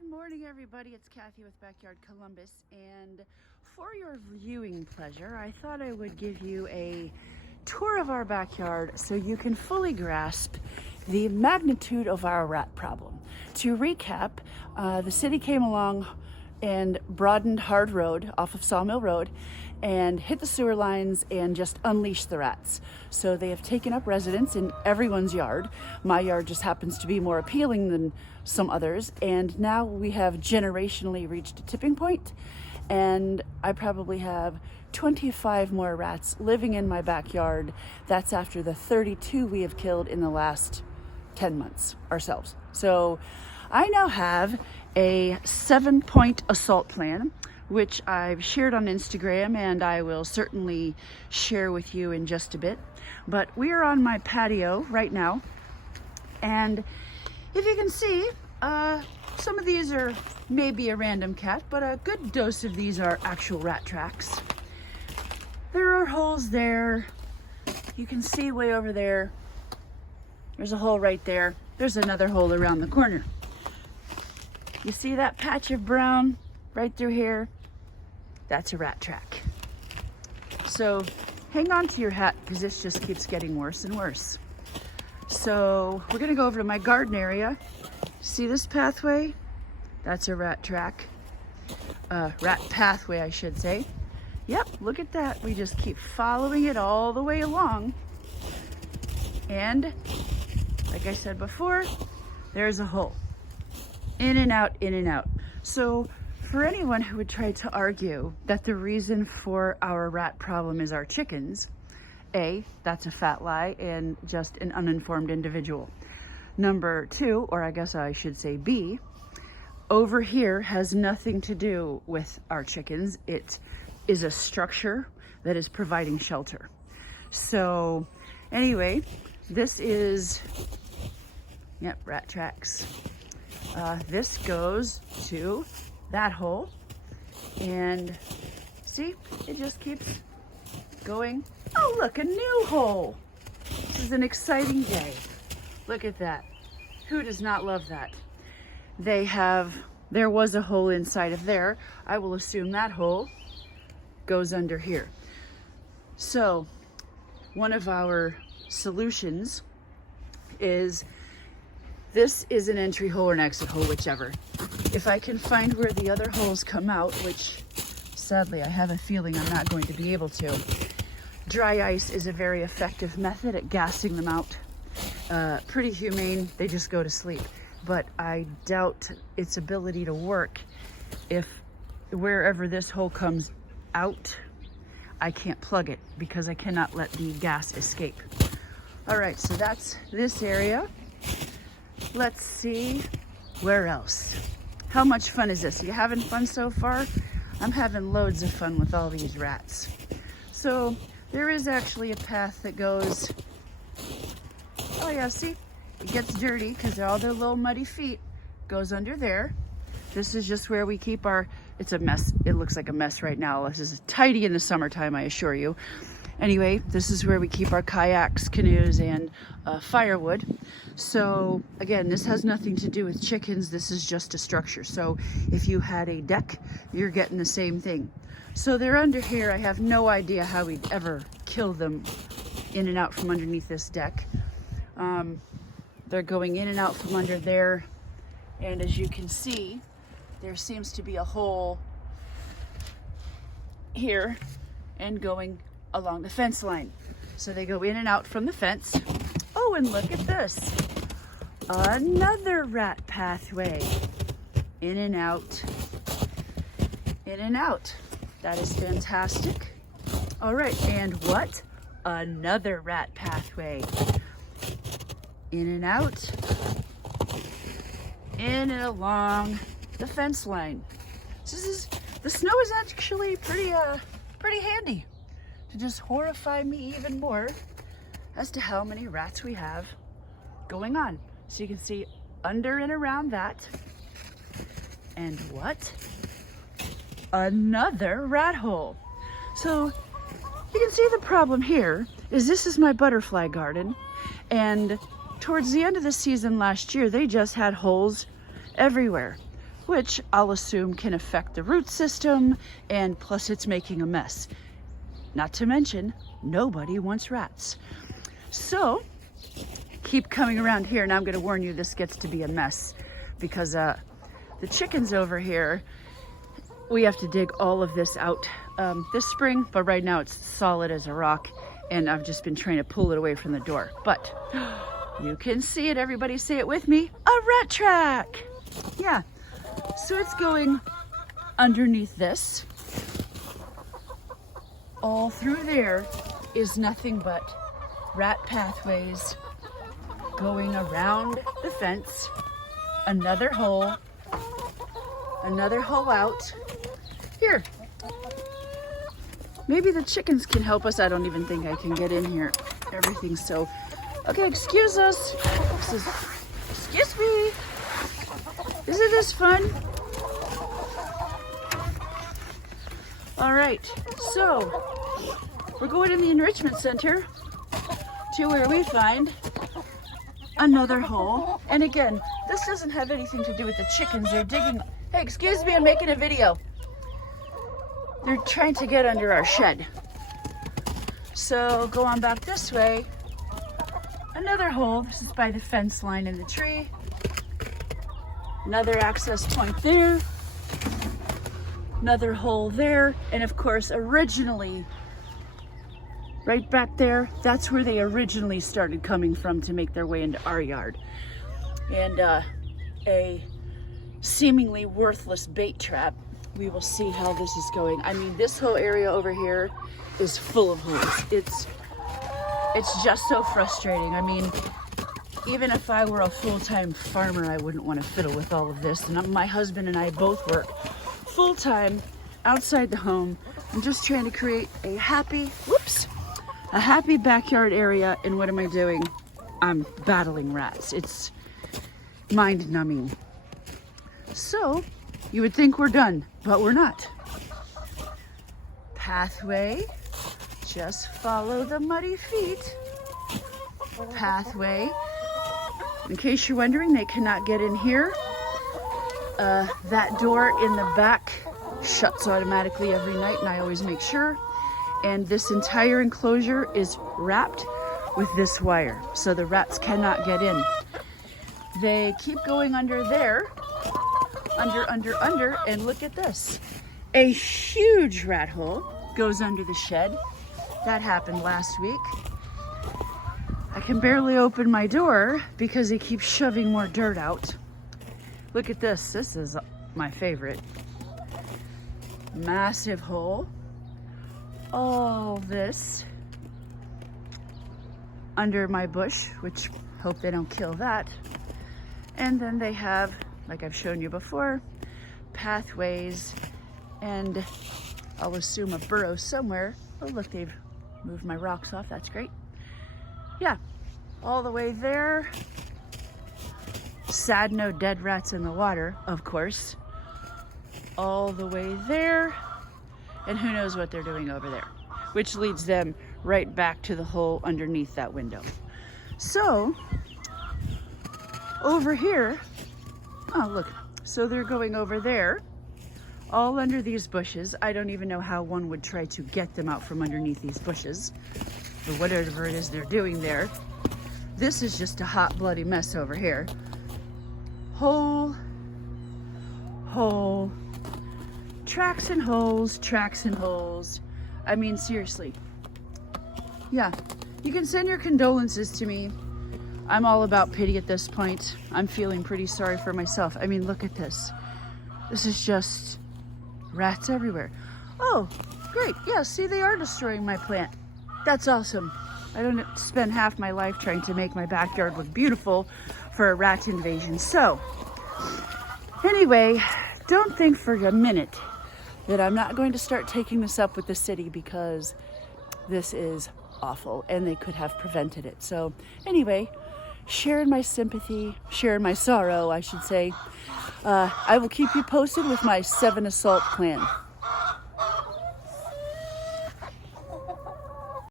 Good morning, everybody. It's Kathy with Backyard Columbus, and for your viewing pleasure, I thought I would give you a tour of our backyard so you can fully grasp the magnitude of our rat problem. To recap, the city came along and broadened Hard Road off of Sawmill Road and hit the sewer lines and just unleashed the rats. So they have taken up residence in everyone's yard. My yard just happens to be more appealing than some others, and now we have generationally reached a tipping point, and I probably have 25 more rats living in my backyard. That's after the 32 we have killed in the last 10 months ourselves. So I now have a 7-point assault plan, which I've shared on Instagram and I will certainly share with you in just a bit. But we are on my patio right now, and if you can see, some of these are maybe a random cat, but a good dose of these are actual rat tracks. There are holes there. You can see way over there. There's a hole right there. There's another hole around the corner. You see that patch of brown right through here? That's a rat track. So hang on to your hat because this just keeps getting worse and worse. So we're gonna go over to my garden area. See this pathway? That's a rat track. Rat pathway, I should say. Yep, look at that. We just keep following it all the way along. And like I said before, there's a hole. In and out, in and out. So for anyone who would try to argue that the reason for our rat problem is our chickens, A, that's a fat lie and just an uninformed individual. Number two, or I guess I should say B, over here has nothing to do with our chickens. It is a structure that is providing shelter. So anyway, this is, yep, rat tracks. This goes to that hole, and see, it just keeps going. Oh, look, a new hole. This is an exciting day. Look at that. Who does not love that? There was a hole inside of there. I will assume that hole goes under here. So one of our solutions is, this is an entry hole or an exit hole, whichever. If I can find where the other holes come out, which sadly I have a feeling I'm not going to be able to, dry ice is a very effective method at gassing them out. Pretty humane, they just go to sleep. But I doubt its ability to work if wherever this hole comes out, I can't plug it because I cannot let the gas escape. All right, so that's this area. Let's see, where else? How much fun is this? You having fun so far? I'm having loads of fun with all these rats. So there is actually a path that goes, oh yeah, see? It gets dirty because all their little muddy feet goes under there. This is just where we keep our, it's a mess. It looks like a mess right now. This is tidy in the summertime, I assure you. Anyway, this is where we keep our kayaks, canoes, and firewood. So again, this has nothing to do with chickens. This is just a structure. So if you had a deck, you're getting the same thing. So they're under here. I have no idea how we'd ever kill them in and out from underneath this deck. They're going in and out from under there. And as you can see, there seems to be a hole here and going along the fence line. So they go in and out from the fence. Oh, and look at this. Another rat pathway. In and out. In and out. That is fantastic. All right, and what? Another rat pathway. In and out. In and along the fence line. The snow is actually pretty handy to just horrify me even more as to how many rats we have going on. So you can see under and around that. And what? Another rat hole. So you can see the problem here is this is my butterfly garden, and towards the end of the season last year, they just had holes everywhere. which I'll assume can affect the root system, and plus it's making a mess. Not to mention, nobody wants rats. So, keep coming around here, and I'm gonna warn you, this gets to be a mess because the chickens over here, we have to dig all of this out this spring, but right now it's solid as a rock, and I've just been trying to pull it away from the door. But you can see it, everybody say it with me, a rat track. Yeah, so it's going underneath this. All through there is nothing but rat pathways going around the fence, another hole out. Here, maybe the chickens can help us. I don't even think I can get in here. Everything's so, okay, excuse us. Excuse me. Isn't this fun? All right, so we're going in the enrichment center to where we find another hole. And again, this doesn't have anything to do with the chickens. They're digging. Hey, excuse me, I'm making a video. They're trying to get under our shed. So go on back this way. Another hole. This is by the fence line in the tree. Another access point there. Another hole there. And of course, originally, right back there, that's where they originally started coming from to make their way into our yard. And a seemingly worthless bait trap. We will see how this is going. I mean, this whole area over here is full of holes. It's just so frustrating. I mean, even if I were a full-time farmer, I wouldn't want to fiddle with all of this. And my husband and I both work full-time outside the home. I'm just trying to create a happy backyard area. And what am I doing? I'm battling rats. It's mind-numbing. So, you would think we're done, but we're not. Pathway, just follow the muddy feet. Pathway. In case you're wondering, they cannot get in here. That door in the back shuts automatically every night, and I always make sure. And this entire enclosure is wrapped with this wire, so the rats cannot get in. They keep going under there. Under, and look at this. A huge rat hole goes under the shed. That happened last week. I can barely open my door because they keep shoving more dirt out. Look at this. This is my favorite. Massive hole. All this under my bush, which hope they don't kill that. And then they have, like I've shown you before, pathways, and I'll assume a burrow somewhere. Oh look, they've moved my rocks off, that's great. Yeah, all the way there. Sad, no dead rats in the water, of course. All the way there, and who knows what they're doing over there, which leads them right back to the hole underneath that window. So, over here, oh look, so they're going over there, all under these bushes. I don't even know how one would try to get them out from underneath these bushes, or whatever it is they're doing there. This is just a hot, bloody mess over here. Hole, tracks and holes. I mean, seriously. Yeah, you can send your condolences to me. I'm all about pity at this point. I'm feeling pretty sorry for myself. I mean, look at this. This is just rats everywhere. Oh, great. Yeah, see, they are destroying my plant. That's awesome. I don't spend half my life trying to make my backyard look beautiful for a rat invasion. So, anyway, don't think for a minute that I'm not going to start taking this up with the city, because this is awful and they could have prevented it. So, anyway, sharing my sympathy, sharing my sorrow, I should say. I will keep you posted with my 7 assault plan.